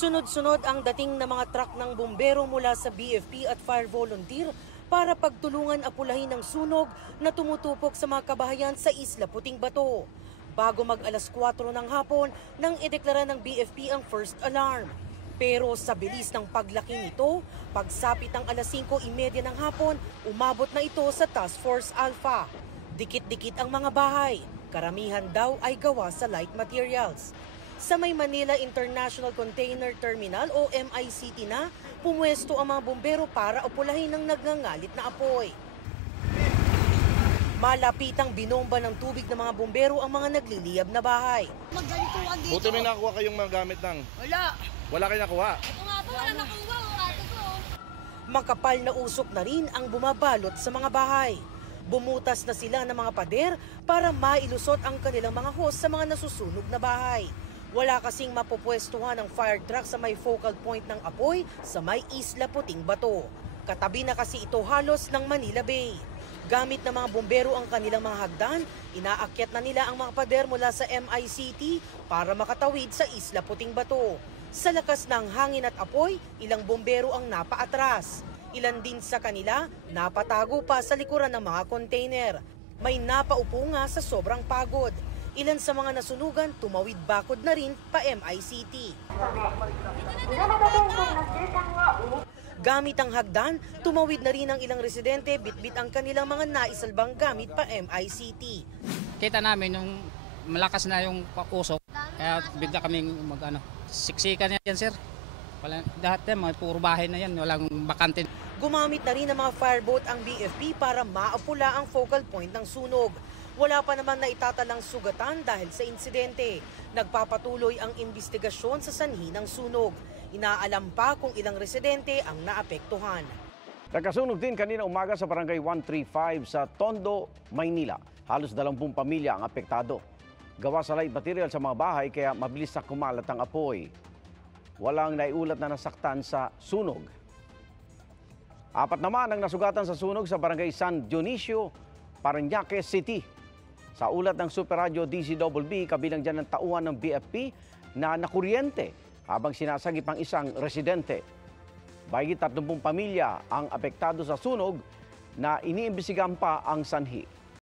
Sunod-sunod ang dating ng mga truck ng bumbero mula sa BFP at fire volunteer para pagtulungan apulahin ng sunog na tumutupok sa mga kabahayan sa Isla Puting Bato. Bago mag alas 4 ng hapon nang ideklara ng BFP ang first alarm. Pero sa bilis ng paglaki nito, pagsapit ng alas 5:30 ng hapon, umabot na ito sa Task Force Alpha. Dikit-dikit ang mga bahay, karamihan daw ay gawa sa light materials. Sa May Manila International Container Terminal o MICT na, pumwesto ang mga bumbero para upulahin ng nagngangalit na apoy. Malapitang binomba ng tubig ng mga bumbero ang mga nagliliyab na bahay. Magganituan dito. Buti may nakuha kayong mga gamit ng... Wala. Wala kayo nakuha? Ito nga po, wala nakuha. Ate ko. Makapal na usok na rin ang bumabalot sa mga bahay. Bumutas na sila ng mga pader para mailusot ang kanilang mga hose sa mga nasusunog na bahay. Wala kasing mapupwestuhan ng fire truck sa may focal point ng apoy sa may Isla Puting Bato. Katabi na kasi ito halos ng Manila Bay. Gamit ng mga bumbero ang kanilang mga hagdan, inaakyat na nila ang mga pader mula sa MICT para makatawid sa Isla Puting Bato. Sa lakas ng hangin at apoy, ilang bumbero ang napaatras. Ilan din sa kanila napatago pa sa likuran ng mga container. May napaupo nga sa sobrang pagod. Ilan sa mga nasunugan tumawid bakod na rin pa MICT. Gamit ang hagdan, tumawid na rin ang ilang residente bitbit ang kanilang mga naisalbang gamit pa MICT. Kita namin yung malakas na yung usok, kaya bigla kaming siksikan yan sir. Lahat yan, mga puro bahay na yan, walang bakante. Gumamit na rin ng mga fireboat ang BFP para maapula ang focal point ng sunog. Wala pa naman na itatalang sugatan dahil sa insidente. Nagpapatuloy ang investigasyon sa sanhi ng sunog. Inaalam pa kung ilang residente ang naapektuhan. Nagkasunog din kanina umaga sa Barangay 135 sa Tondo, Maynila. Halos 20 pamilya ang apektado. Gawa sa light material sa mga bahay kaya mabilis na kumalat ang apoy. Walang naiulat na nasaktan sa sunog. 4 naman ang nasugatan sa sunog sa Barangay San Dionisio, Parañaque City. Sa ulat ng Super Radio DCBB, kabilang dyan ang tauhan ng BFP na nakuryente habang sinasagip ang isang residente. Mahigit 30 pamilya ang apektado sa sunog na iniimbestigahan pa ang sanhi.